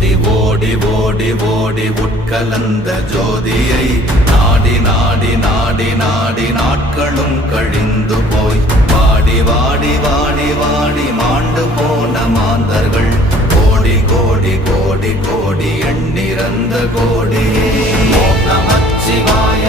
ஓடி ஓடி ஓடி ஓடி உட்கலந்த ஜோதியை நாடி நாடி நாடி நாடி நாட்களும் கழிந்து போய் வாடி வாடி வாடி வாடி மாண்டு போன மாந்தர்கள் கோடி கோடி கோடி கோடி எண்ணிறந்த கோடி ஓம் நமச்சிவாய.